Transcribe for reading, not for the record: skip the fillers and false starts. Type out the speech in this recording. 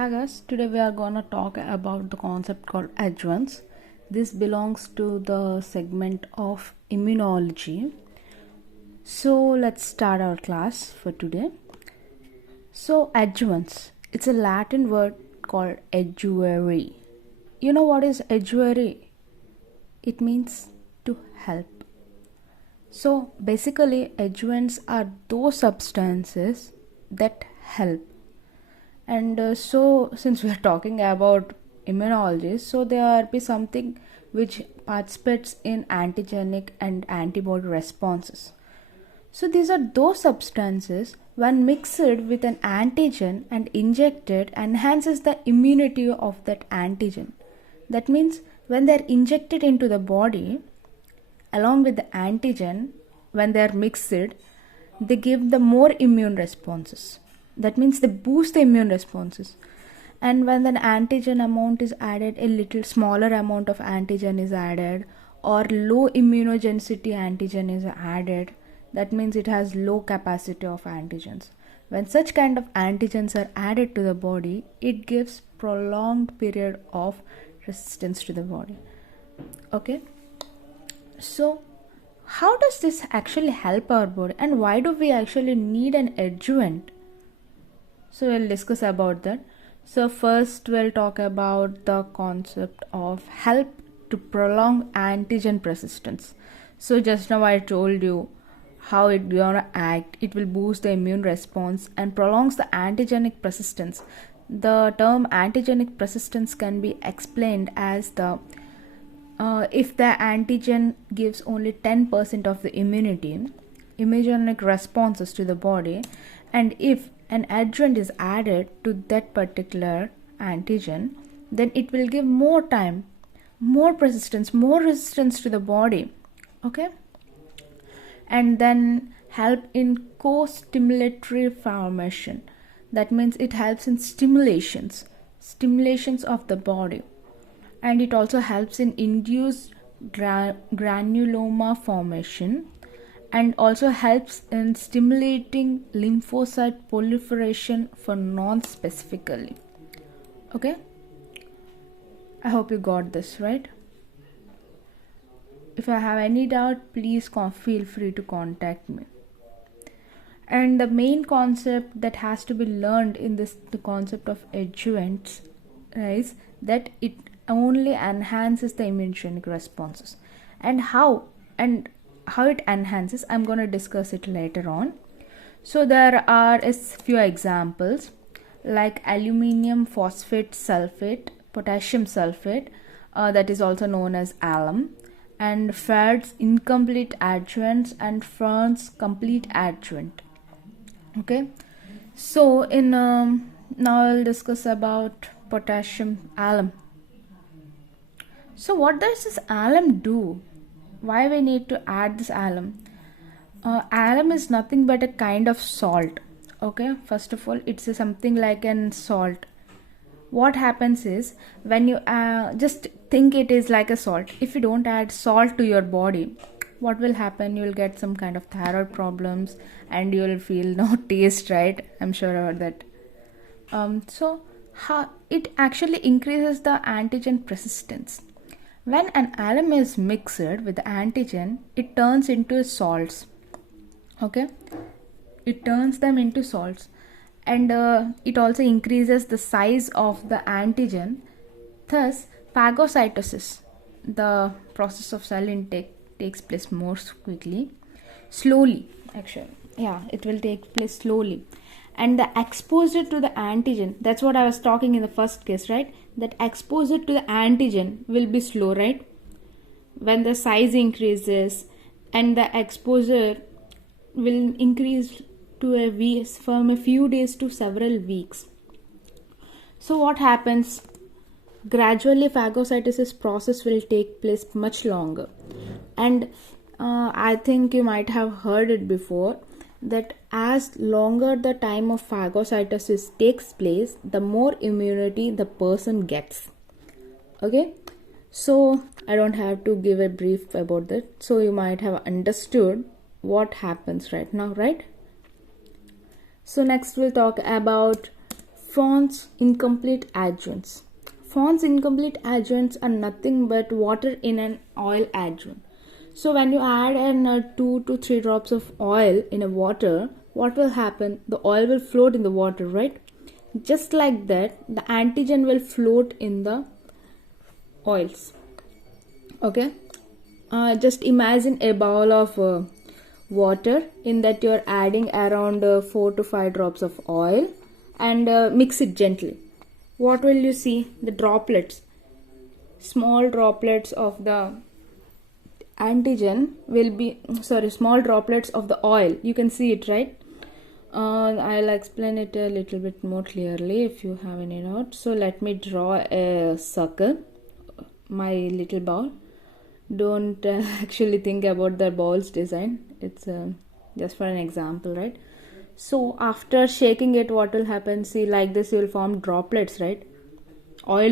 Hi guys, today we are gonna talk about the concept called adjuvants. This belongs to the segment of immunology. So let's start our class for today. So adjuvants, it's a Latin word called adjuvare. You know what is adjuvare? It means to help. So basically adjuvants are those substances that help. And so since we are talking about immunology, so there be something which participates in antigenic and antibody responses. So these are those substances when mixed with an antigen and injected enhances the immunity of that antigen. That means when they are injected into the body along with the antigen, when they are mixed, they give the more immune responses. That means they boost the immune responses. And when an antigen amount is added, a little smaller amount of antigen is added, or low immunogenicity antigen is added, that means it has low capacity of antigens. When such kind of antigens are added to the body, it gives prolonged period of resistance to the body. Okay, so how does this actually help our body, and why do we actually need an adjuvant? So we'll discuss about that. So first we'll talk about the concept of help to prolong antigen persistence. So just now I told you how it gonna act. It will boost the immune response and prolongs the antigenic persistence. The term antigenic persistence can be explained as the if the antigen gives only 10% of the immunogenic responses to the body, and if an adjuvant is added to that particular antigen, then it will give more time, more resistance to the body. Okay, and then help in co-stimulatory formation. That means it helps in stimulations of the body, and it also helps in induced granuloma formation, and also helps in stimulating lymphocyte proliferation for non-specifically. Okay, I hope you got this right. If I have any doubt, please feel free to contact me. And the main concept that has to be learned in this, the concept of adjuvants, is that it only enhances the immunogenic responses. And how it enhances, I'm going to discuss it later on. So there are a few examples like aluminium phosphate sulfate, potassium sulfate, that is also known as alum, and Ferd's incomplete adjuvants and Fern's complete adjuvant. Okay, so in now I'll discuss about potassium alum. So what does this alum do? Why we need to add this alum? Alum is nothing but a kind of salt. Okay, first of all, it's something like an salt. What happens is, when you just think it is like a salt, if you don't add salt to your body, what will happen? You will get some kind of thyroid problems and you will feel no taste, right? I'm sure about that. So it actually increases the antigen persistence. When an alum is mixed with the antigen, it turns into salts. Okay, it turns them into salts, and it also increases the size of the antigen. Thus, phagocytosis, the process of cell intake, takes place more quickly, slowly. Actually, yeah, it will take place slowly. And the exposure to the antigen, that's what I was talking in the first case, right? That exposure to the antigen will be slow, right? When the size increases, and the exposure will increase to from a few days to several weeks. So what happens? Gradually phagocytosis process will take place much longer, and I think you might have heard it before, that as longer the time of phagocytosis takes place, the more immunity the person gets. Okay, so I don't have to give a brief about that, so you might have understood what happens right now, right? So next we'll talk about Fond's incomplete adjoints. Fond's incomplete adjoints are nothing but water in an oil adjoint. So when you add 2 to 3 drops of oil in a water, what will happen? The oil will float in the water, right? Just like that, the antigen will float in the oils. Okay, just imagine a bowl of water, in that you are adding around 4 to 5 drops of oil, and mix it gently. What will you see? The droplets, small droplets of the antigen will be, small droplets of the oil. You can see it, right? I'll explain it a little bit more clearly if you have any doubt. So let me draw a circle, my little bowl. Don't actually think about the bowl's design. It's just for an example, right? So after shaking it, what will happen? See, like this, you will form droplets, right?